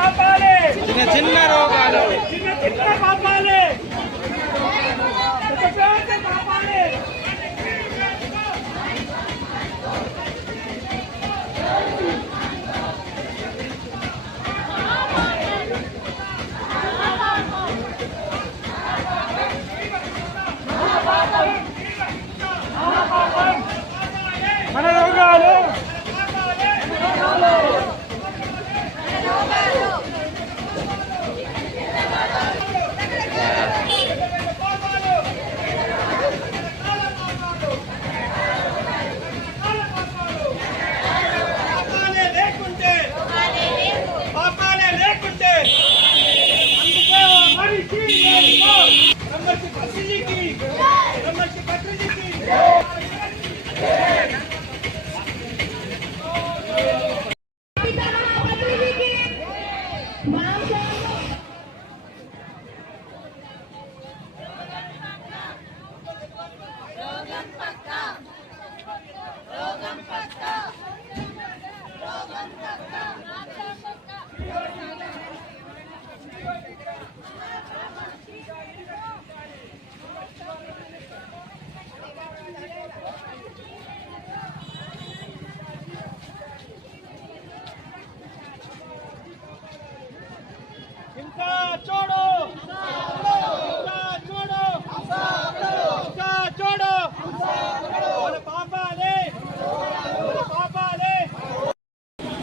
పాపాలే చిన్న చిన్న రోగాలు. చిన్న చిన్న పాపాలే Mom,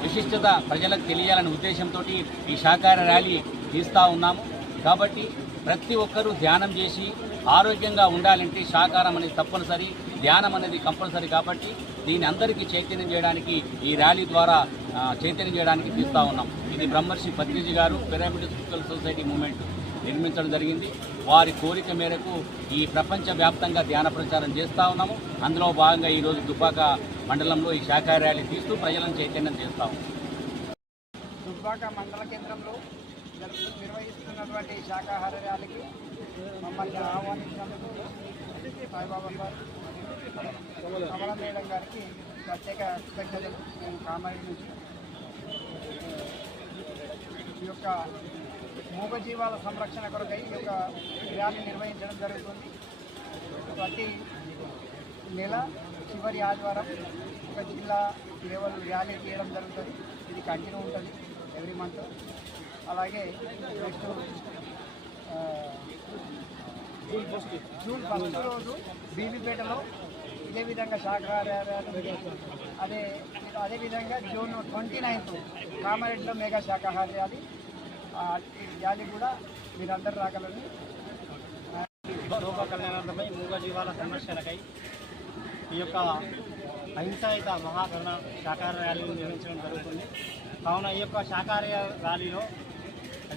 విశిష్టత ప్రజలకు తెలియాలనే ఉద్దేశంతో ఈ సహకార ర్యాలీ తీస్తూ ఉన్నాము. కాబట్టి ప్రతి ఒక్కరూ ధ్యానం చేసి ఆరోగ్యంగా ఉండాలంటే సహకారం అనేది తప్పనిసరి ధ్యానం అనేది కంపల్సరీ కాబట్టి దీని అందరికీ చైతన్యం చేయడానికి ఈ ర్యాలీ ద్వారా చైతన్యం చేయడానికి తీస్తూ ఉన్నాం. ఇది బ్రహ్మర్షి పత్రిజీ గారు పిరమిడ్ స్పిరిచువల్ సొసైటీ మూమెంట్ నిర్మించడం జరిగింది. వారి కోరిక మేరకు ఈ ప్రపంచ వ్యాప్తంగా ధ్యాన ప్రచారం చేస్తూ ఉన్నాము. అందులో భాగంగా ఈరోజు దుబ్బాక మండలంలో ఈ శాఖ ర్యాలీ తీస్తూ ప్రజలను చైతన్యం చేస్తాము దుబ్బాక మండల కేంద్రంలో నిర్వహిస్తున్నటువంటి శాఖాహార ర్యాలీకి మమ్మల్ని ఆహ్వానించినందుకు సాయిబాబా గారు కమల మేడం గారికి ప్రత్యేక కృతజ్ఞతలు. మేము కామారెడ్డి నుంచి ఈ యొక్క మూగజీవాల సంరక్షణ కొరకై ఈ యొక్క ర్యాలీ నిర్వహించడం జరుగుతుంది. ప్రతి నెల చివరి ఆదివారం ఒక జిల్లా లెవెల్ ర్యాలీ చేయడం జరుగుతుంది. ఇది కంటిన్యూ ఉంటుంది ఎవ్రీ మంత్. అలాగే నెక్స్ట్ జూన్ ఫస్ట్ రోజు బీబీపేటలో ఇదే విధంగా శాఖాహార ర్యాలీ అదే అదేవిధంగా జూన్ ట్వంటీ నైన్త్ కామారెడ్డిలో మెగా శాఖాహార ర్యాలీ. ఆ, ర్యాలీ కూడా మీరందరూ రాగలని లోక కళ్యాణార్థమై మూగజీవాల సంరక్షణకై ఈ యొక్క అహింసాయుత మహాకరణ శాకాహార ర్యాలీని నిర్వహించడం జరుగుతుంది. కావున ఈ యొక్క శాకాహార ర్యాలీలో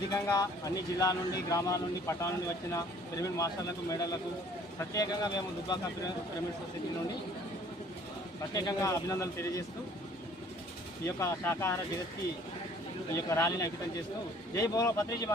అధికంగా అన్ని జిల్లాల నుండి గ్రామాల నుండి పట్టణాల నుండి వచ్చిన పిరమిడ్ మాస్టర్లకు మేడలకు ప్రత్యేకంగా మేము దుబ్బాక పిర- పిరమిడ్ సొసైటీ నుండి ప్రత్యేకంగా అభినందనలు తెలియజేస్తూ ఈ యొక్క శాకాహార జగత్కి ఈ యొక్క ర్యాలీని అంకితం చేస్తూ జై బోలో పత్రిజీ